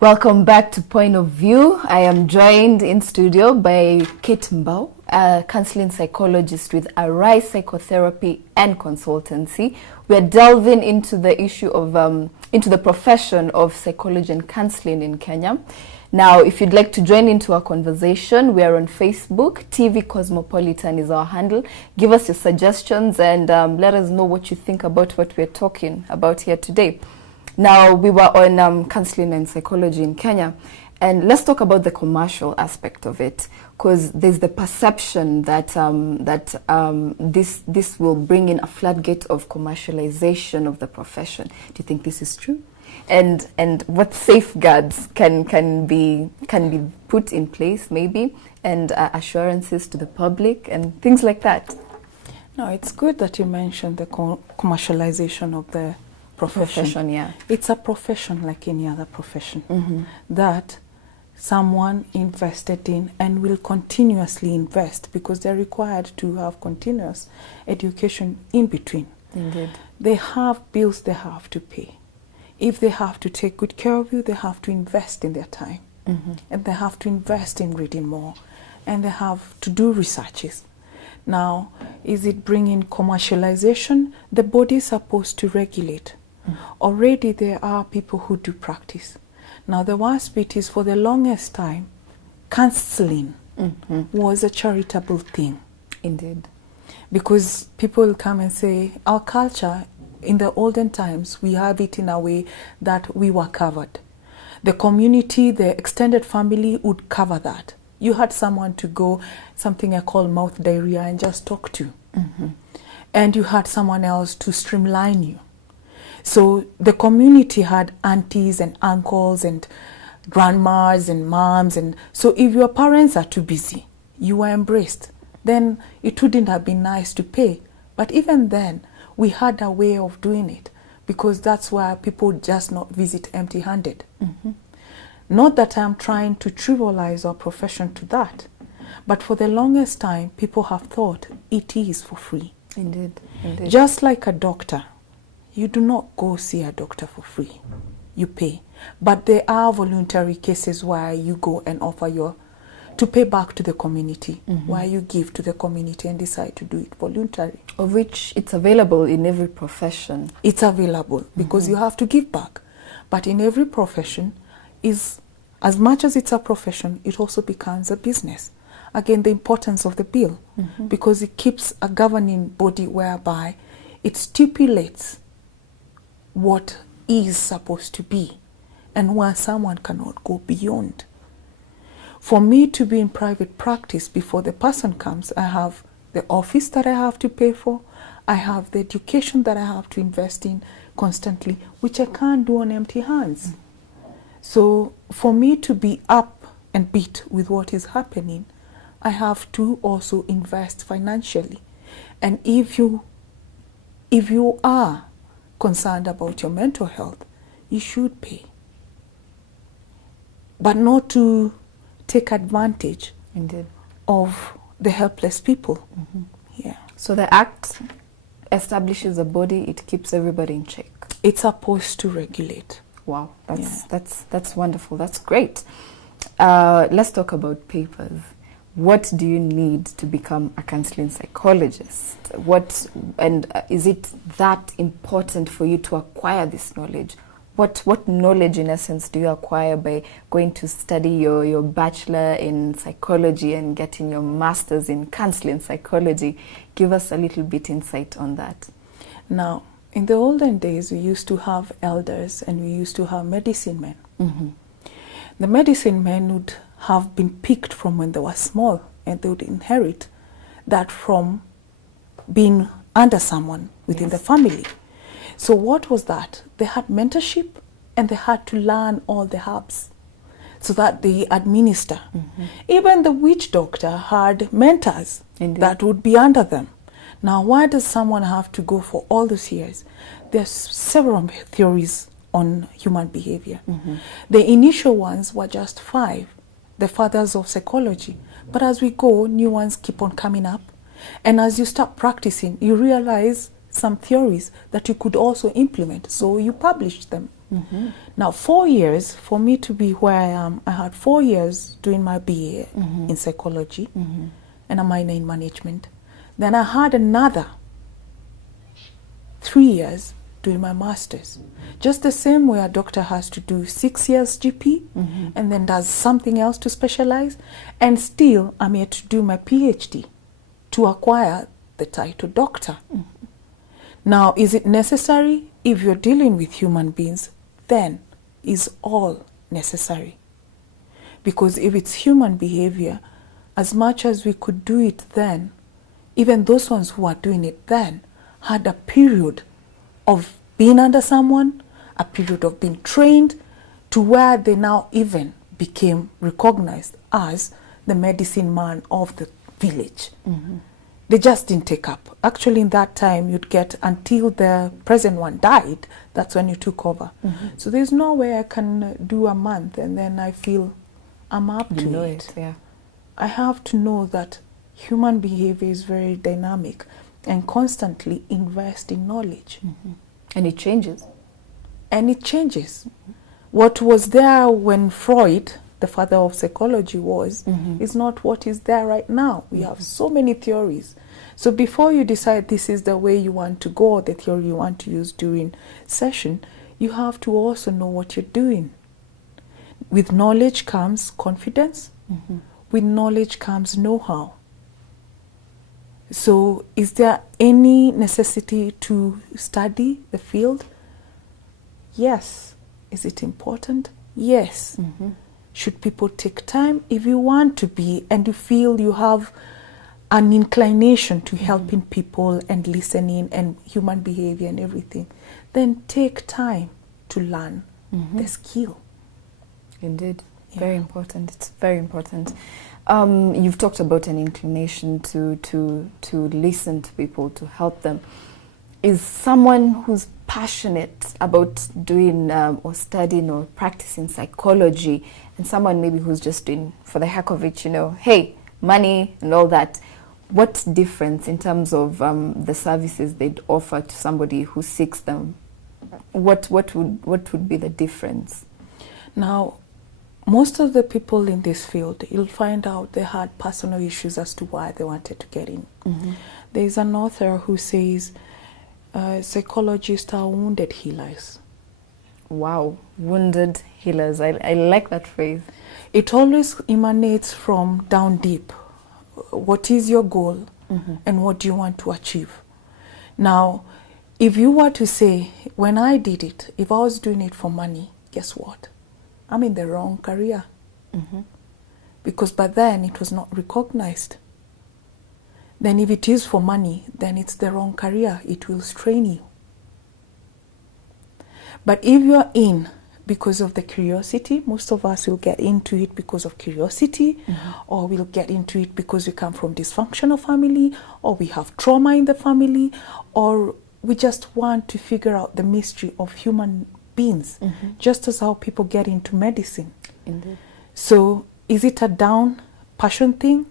Welcome back to Point of View. I am joined in studio by Kate Mbau, a counseling psychologist with Arise Psychotherapy and Consultancy. We are delving into the issue of into the profession of psychology and counseling in Kenya. Now, if you'd like to join into our conversation, we are on Facebook. TV Cosmopolitan is our handle. Give us your suggestions and let us know what you think about what we're talking about here today. Now, we were on counseling and psychology in Kenya, and let's talk about the commercial aspect of it, because there's the perception that this will bring in a floodgate of commercialization of the profession. Do you think this is true? And what safeguards can be put in place, maybe, and assurances to the public and things like that? No, it's good that you mentioned the commercialization of the profession. Yeah. It's a profession like any other profession that someone invested in and will continuously invest, because they're required to have continuous education in between. Indeed. They have bills they have to pay. If they have to take good care of you, they have to invest in their time. And they have to invest in reading more. And they have to do researches. Now, is it bringing commercialization? The body is supposed to regulate. Already there are people who do practice. Now the worst bit is, for the longest time, counseling was a charitable thing. Indeed. Because people will come and say, our culture, in the olden times, we have it in a way that we were covered. The community, the extended family would cover that. You had someone to go, something I call mouth diarrhea, and just talk to. And you had someone else to streamline you. So the community had aunties and uncles and grandmas and moms, and so if your parents are too busy, you were embraced. Then it wouldn't have been nice to pay. But even then, we had a way of doing it, because that's why people just not visit empty-handed. Not that I'm trying to trivialize our profession to that, but for the longest time, people have thought it is for free. Indeed. Indeed. Just like a doctor. You do not go see a doctor for free. You pay. But there are voluntary cases where you go and offer to pay back to the community, where you give to the community and decide to do it voluntarily. Of which it's available in every profession. It's available because you have to give back. But in every profession, is as much as it's a profession, it also becomes a business. Again, the importance of the bill, because it keeps a governing body whereby it stipulates what is supposed to be, and where someone cannot go beyond. For me to be in private practice, before the person comes, I have the office that I have to pay for, I have the education that I have to invest in constantly, which I can't do on empty hands. So for me to be up and beat with what is happening, I have to also invest financially. And if you are concerned about your mental health, you should pay. But not to take advantage of the helpless people. Yeah. So the Act establishes a body, it keeps everybody in check. It's supposed to regulate. Wow, that's wonderful, that's great. Let's talk about papers. What do you need to become a counseling psychologist? Is it that important for you to acquire this knowledge? What knowledge, in essence, do you acquire by going to study your bachelor in psychology and getting your master's in counseling psychology? Give us a little bit insight on that. Now, in the olden days, we used to have elders and we used to have medicine men. The medicine men would have been picked from when they were small, and they would inherit that from being under someone within the family. So what was that? They had mentorship, and they had to learn all the herbs so that they administer. Even the witch doctor had mentors that would be under them. Now, why does someone have to go for all those years? There's several theories on human behavior. The initial ones were just 5, the fathers of psychology. But as we go, new ones keep on coming up. And as you start practicing, you realize some theories that you could also implement. So you publish them. Now 4 years, for me to be where I am, I had 4 years doing my BA in psychology and a minor in management. Then I had another 3 years doing my master's. Just the same way a doctor has to do 6 years GP and then does something else to specialize. And still, I'm here to do my PhD to acquire the title doctor. Now, is it necessary? If you're dealing with human beings, then is all necessary. Because if it's human behavior, as much as we could do it then, even those ones who are doing it then had a period of being under someone, a period of being trained, to where they now even became recognized as the medicine man of the village. They just didn't take up. Actually, in that time, you'd get until the present one died, that's when you took over. So there's no way I can do a month and then I feel I'm up to it. Yeah. I have to know that human behavior is very dynamic and constantly invest in knowledge. And it changes. And it changes. What was there when Freud, the father of psychology, was, is not what is there right now. We have so many theories. So before you decide this is the way you want to go, or the theory you want to use during session, you have to also know what you're doing. With knowledge comes confidence. With knowledge comes know-how. So is there any necessity to study the field? Yes. Is it important? Yes. Should people take time? If you want to be and you feel you have an inclination to helping people and listening and human behavior and everything, then take time to learn the skill. Indeed. Very important. It's very important. You've talked about an inclination to listen to people, to help them. Is someone who's passionate about doing or studying or practicing psychology, and someone maybe who's just doing for the heck of it, hey, money and all that, what difference in terms of the services they'd offer to somebody who seeks them? What would be the difference? Now, most of the people in this field, you'll find out they had personal issues as to why they wanted to get in. There's an author who says, psychologists are wounded healers. Wow, wounded healers. I like that phrase. It always emanates from down deep. What is your goal and what do you want to achieve? Now, if you were to say, when I did it, if I was doing it for money, guess what? I'm in the wrong career. Because by then it was not recognized. Then if it is for money, then it's the wrong career. It will strain you. But if you're in because of the curiosity, most of us will get into it because of curiosity, or we'll get into it because we come from dysfunctional family, or we have trauma in the family, or we just want to figure out the mystery of human beings, just as how people get into medicine. Indeed. So is it a down passion thing?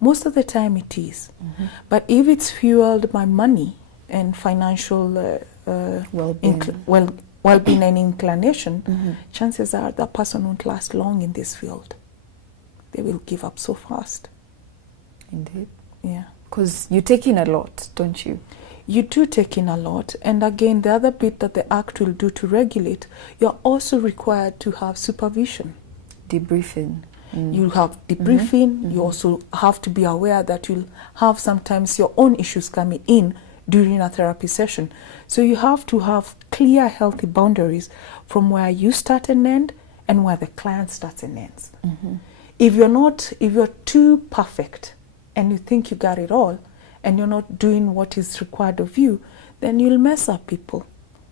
Most of the time it is. But if it's fueled by money and financial well-being and inclination, chances are that person won't last long in this field. They will give up so fast. Indeed. Yeah. Because you take in a lot, don't you? You do take in a lot. And again, the other bit that the Act will do to regulate, you're also required to have supervision. Debriefing. You have debriefing. You also have to be aware that you'll have sometimes your own issues coming in during a therapy session. So you have to have clear, healthy boundaries from where you start and end and where the client starts and ends. If you're too perfect and you think you got it all and you're not doing what is required of you, then you'll mess up people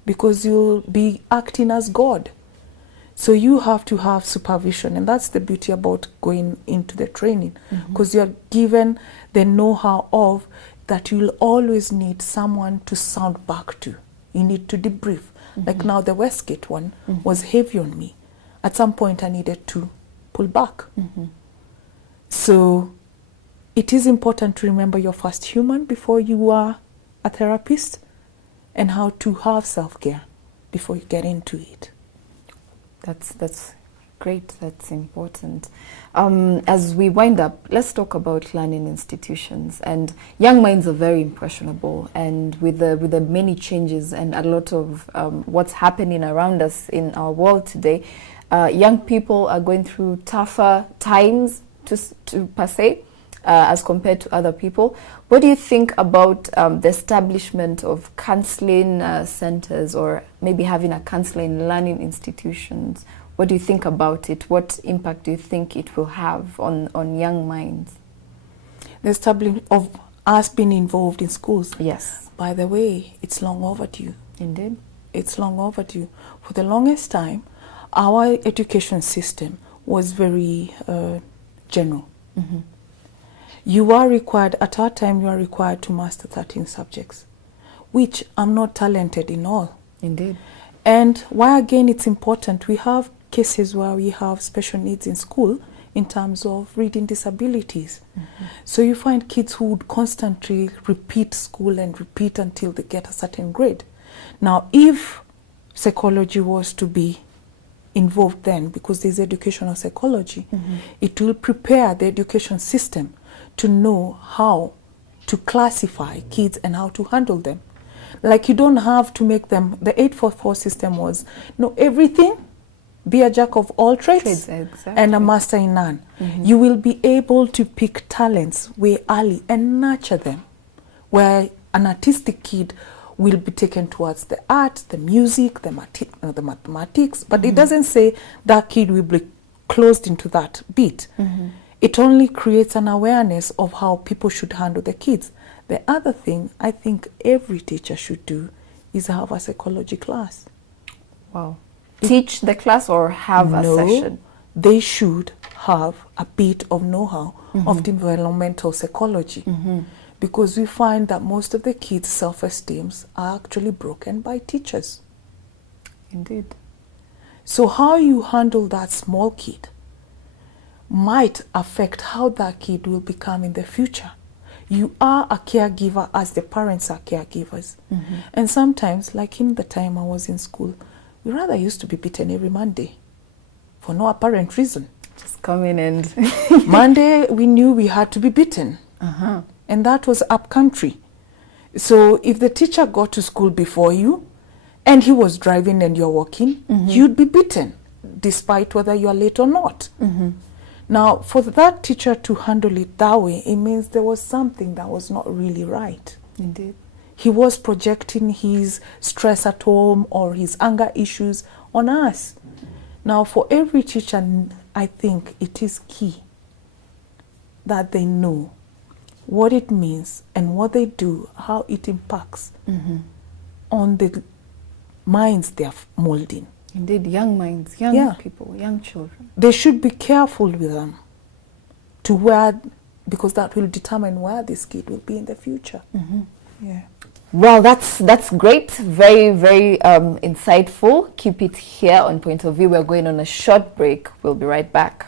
because you'll be acting as God. So you have to have supervision, and that's the beauty about going into the training, because you're given the know-how of that you'll always need someone to sound back to. You need to debrief. Like now the Westgate one was heavy on me. At some point I needed to pull back. So it is important to remember you're first human before you are a therapist, and how to have self-care before you get into it. That's great. That's important. As we wind up, let's talk about learning institutions. And young minds are very impressionable, and with the many changes and a lot of what's happening around us in our world today, young people are going through tougher times to per se, as compared to other people. What do you think about the establishment of counseling centers, or maybe having a counseling learning institutions? What do you think about it? What impact do you think it will have on young minds? The establishment of us being involved in schools. Yes. By the way, it's long overdue. Indeed. It's long overdue. For the longest time, our education system was very general. Mm-hmm. You are required, at our time, you are required to master 13 subjects, which I'm not talented in all. Indeed. And why, again, it's important, we have cases where we have special needs in school in terms of reading disabilities. Mm-hmm. So you find kids who would constantly repeat school and repeat until they get a certain grade. Now, if psychology was to be involved then, because there's educational psychology, mm-hmm. it will prepare the education system to know how to classify kids and how to handle them. Like, you don't have to make them, the 844 system was, know everything, be a jack of all trades, exactly. and a master in none. Mm-hmm. You will be able to pick talents way early and nurture them, where an artistic kid will be taken towards the art, the music, the mathematics, but mm-hmm. it doesn't say that kid will be closed into that bit. Mm-hmm. It only creates an awareness of how people should handle the kids. The other thing I think every teacher should do is have a psychology class. Wow. Teach the class or have a session? They should have a bit of know-how mm-hmm. of developmental psychology. Mm-hmm. Because we find that most of the kids' self-esteems are actually broken by teachers. Indeed. So how you handle that small kid might affect how that kid will become in the future. You are a caregiver as the parents are caregivers. Mm-hmm. And sometimes, like in the time I was in school, we rather used to be beaten every Monday for no apparent reason. Just come in and... Monday, we knew we had to be beaten. Uh-huh. And that was up country. So if the teacher got to school before you and he was driving and you're walking, mm-hmm. you'd be beaten, despite whether you're late or not. Mm-hmm. Now, for that teacher to handle it that way, it means there was something that was not really right. Indeed. He was projecting his stress at home or his anger issues on us. Now, for every teacher, I think it is key that they know what it means and what they do, how it impacts mm-hmm. on the minds they are molding. Indeed, young minds, young people, young children. They should be careful with them to where, because that will determine where this kid will be in the future. Mm-hmm. Yeah. Well, that's great. Very, very insightful. Keep it here on Point of View. We're going on a short break. We'll be right back.